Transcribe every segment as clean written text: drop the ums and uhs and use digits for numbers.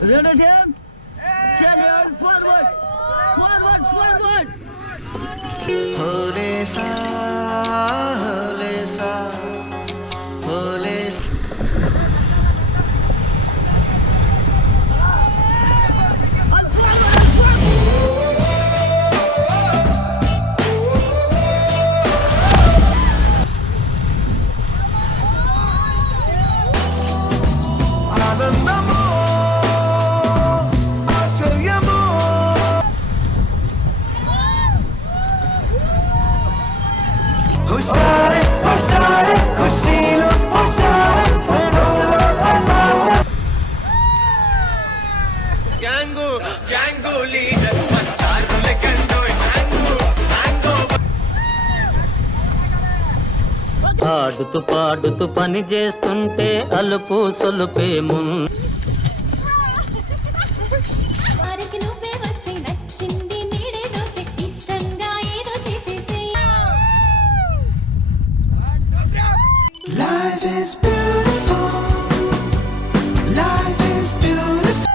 Ready team? Challenge forward. Forward, forward. Hole sa, hole sa, hole sa. Hushare, hushare, hushilo, hushare, sanolo, sanasa. Gangu leader, mancharu kando mango. ఆడుతూ పాడుతూ పని చేస్తుంటే అలుపు సొలుపేము వారికి నువ్వే వచ్చి నచ్చింది నీడేదో ఇష్టంగా ఏదో చేసేసేయ్. Life is beautiful. Life is beautiful.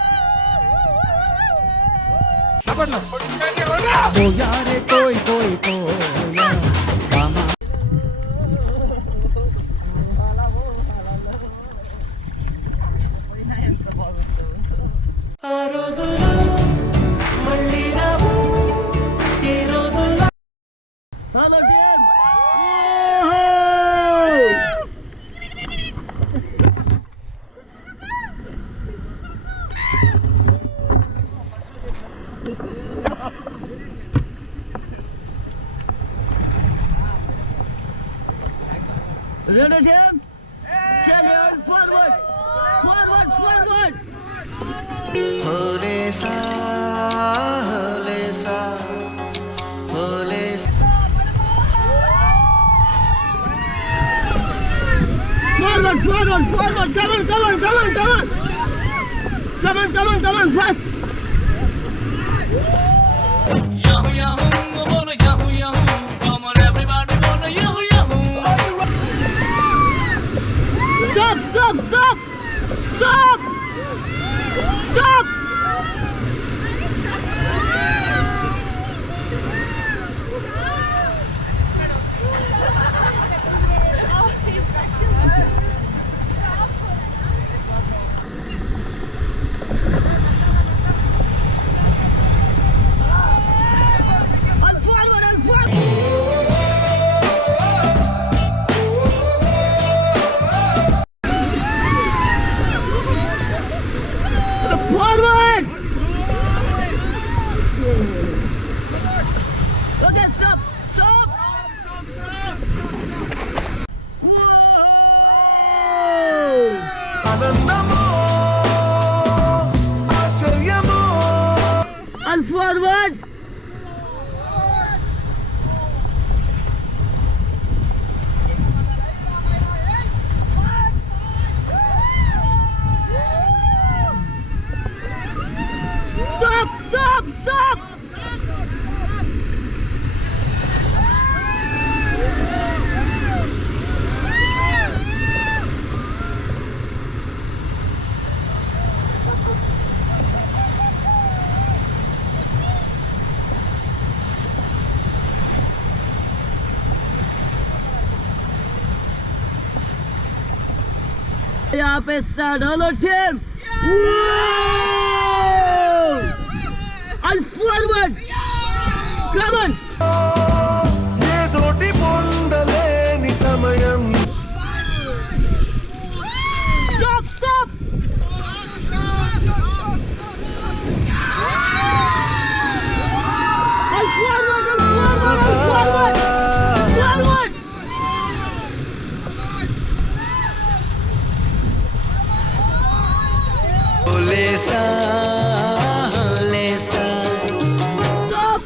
ఆ రోజులు మళ్ళీ రావు ఈ రోజుల్లో Follow team. Ready team? Challenge forward. Forward, forward. Hole sa, hole sa, hole sa. Forward, forward, forward. Come on, come on, come on, come on. Come on, come on, come on, fast. Yahoo yahoo, bolo yahoo yahoo, come on everybody, bolo yahoo yahoo. Stop, stop, stop. Stop. Stop. And forward, and forward. Forward! Okay, stop! Stop! Whoa! ఆనందమో ఆశ్చర్యమో And forward! Stop! Stop! Stop! यहाँ पे start hello team and forward come on ఏదోటి పొందలేని సమయం stop stop and forward and forward and forward forward Hole sa, hole sa. stop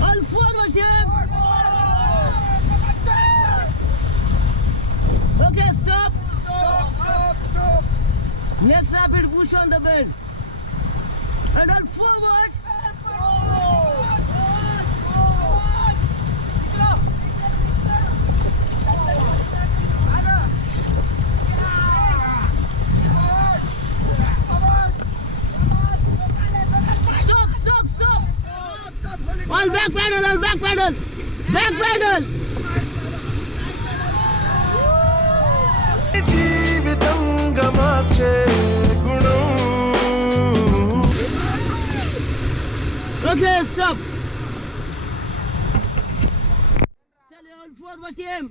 and forward team okay stop next rapid push on the bend and then forward pedal, back pedal, back pedal. జీవితంగా మార్చే గుణం Okay, stop. Chale, all forward team.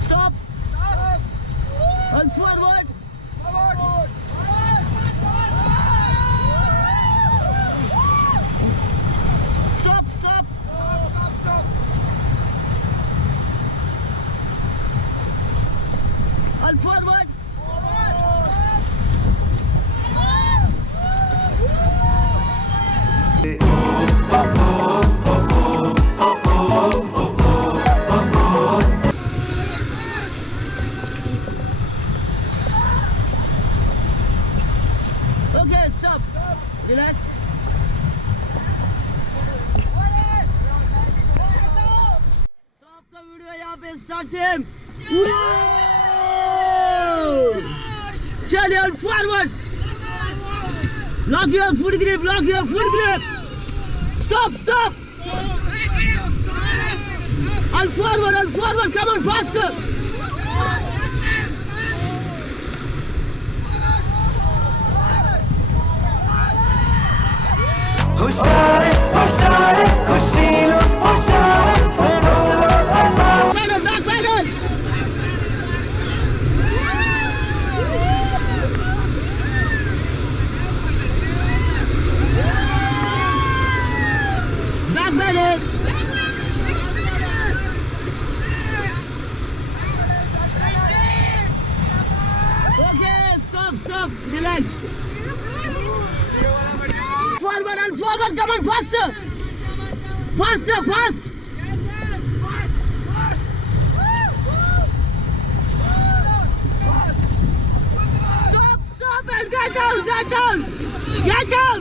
Stop. All forward. Stop, stop. All forward. Okay, stop. Relax. Stop the video. यहाँ पे start team. चलिए on forward. Lock your foot grip. Lock your foot grip. Stop, stop. On forward. Come on, faster. హుషారే హుషారే ఖుషీలో హుషారే ఫోటోలో photo Pedal, back pedal. Back pedal. Okay, stop, relax. Forward and forward, come on, faster. Fast. Stop and get down.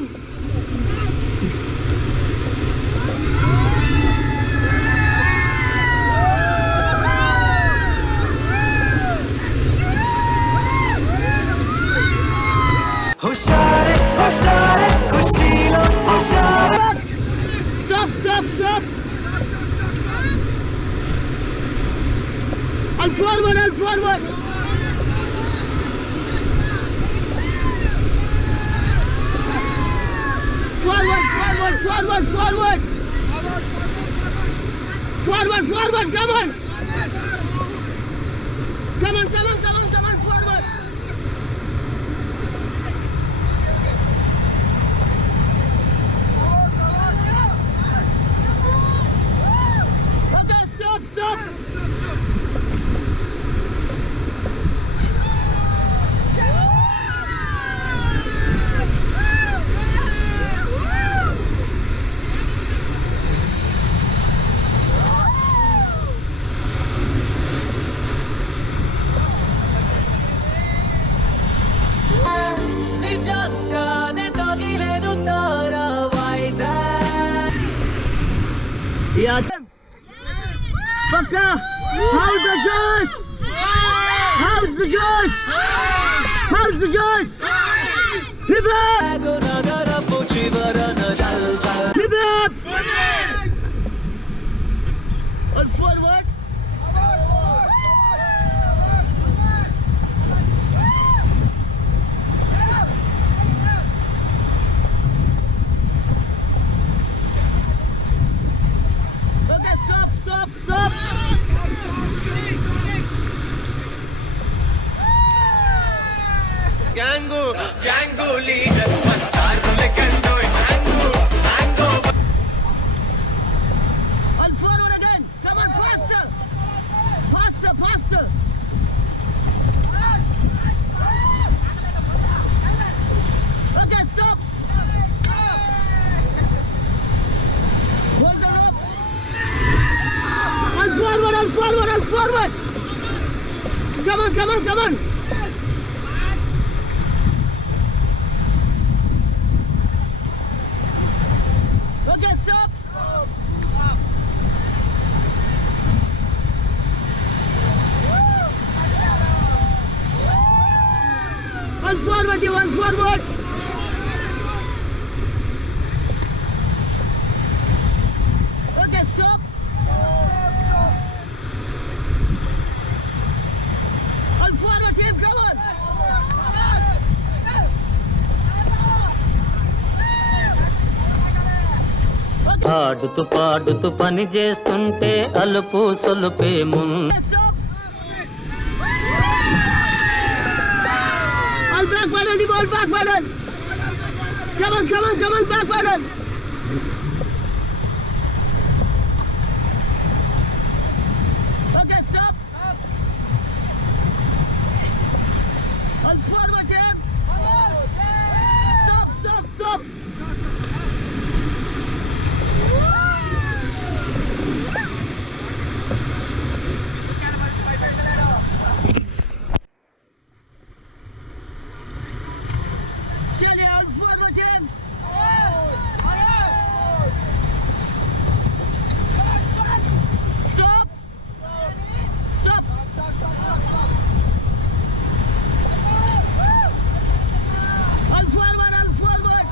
హుషారే హుషారే ఖుషీలో హుషారే Stop. And forward. Forward, come on. Come on, forward. Okay, stop. నిజంగానే తగిలేను తారా Vizag Yeah. Paka, how's the Josh? Hip hop! నగరపు చివరన చల్ చల్ Hip hop! On forward. Okay, stop. Gang leader పంచారుల కండోయ్ mango On forward again. Come on, faster. Okay, stop. Hold on up. On forward. Come on. Okay, stop. One forward. ఆడుతూ పాడుతూ పని చేస్తుంటే అలుపు సొలుపేము. All back pedal, the ball back pedal. Come on, come on, come on, back pedal. Okay, stop. All forward, Jim. Stop, stop, stop. चलिए all forward, Jim. Stop. Stop. All forward, all forward.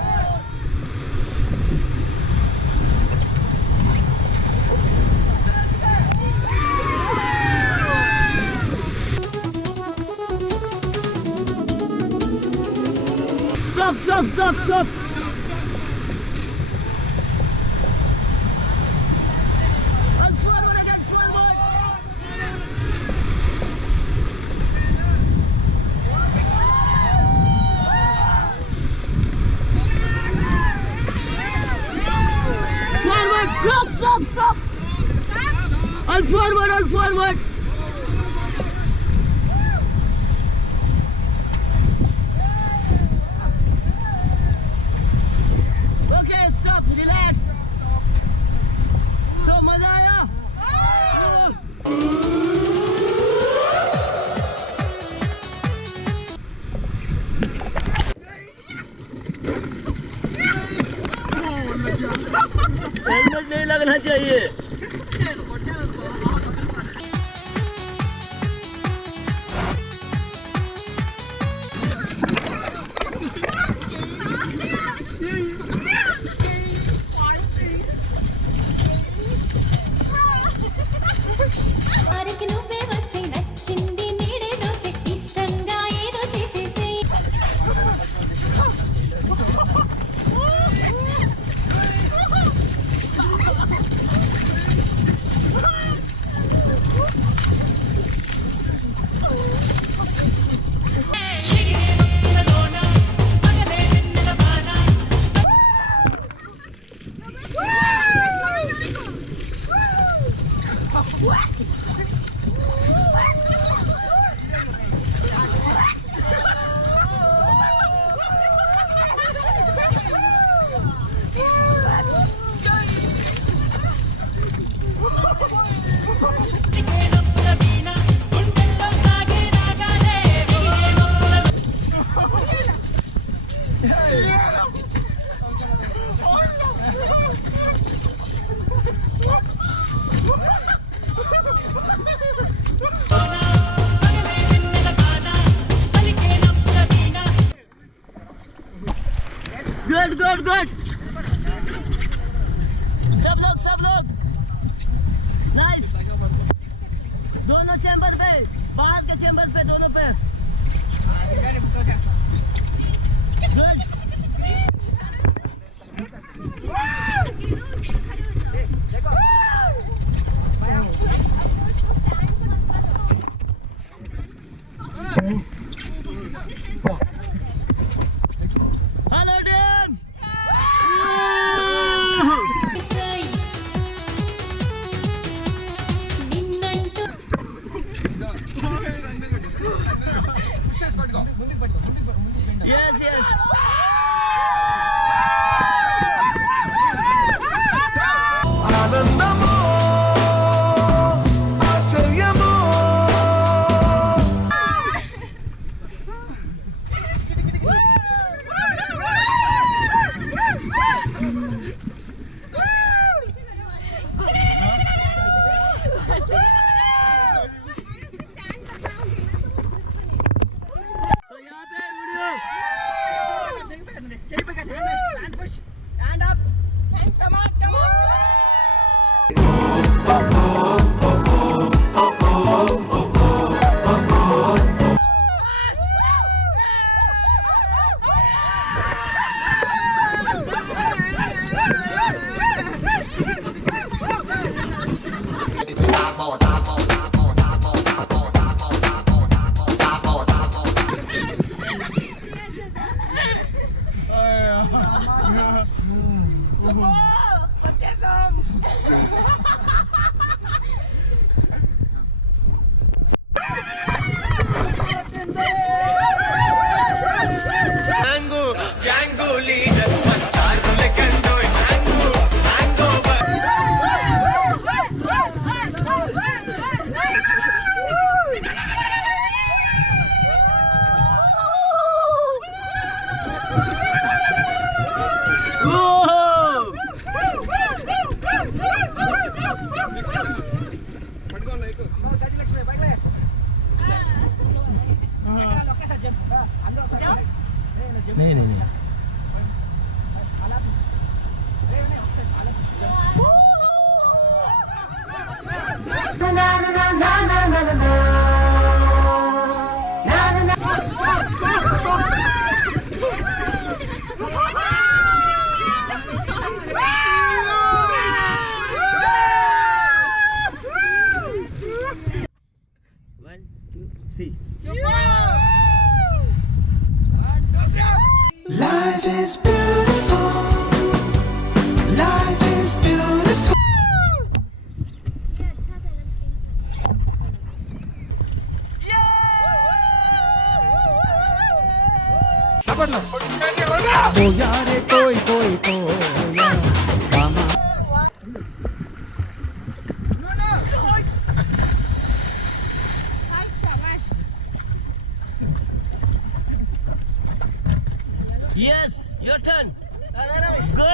Stop, stop, stop, stop. And forward again, forward. Forward, stop, stop, stop. And forward, and forward. Okay, stop, relax. So, मजा आया? Helmet नहीं लगना चाहिए. వారికి నువ్వే వచ్చి నచ్చింది నీడే దోచి ఇష్టంగా ఏదో చేసేసేయ్. Good, good, good. सब लोग नाइस. दोनों चैम्बर पे, बाहर के चैम्बर पे, दोनों पे. गुड. Hello dam. చేసేయ్. నిన్నంటూ Yes, yes. వెళ్ళిపోయా Rama. Yes, your turn. Go.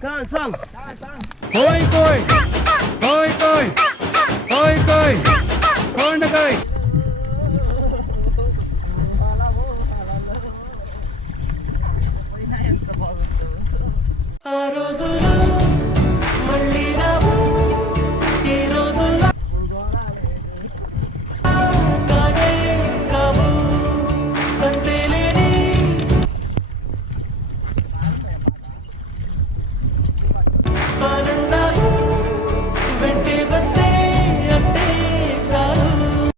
Come on, song. కోయ్ కోయ్ కోయ్ కోయ్ కోయ్ కోయ్ కోండ కోయ్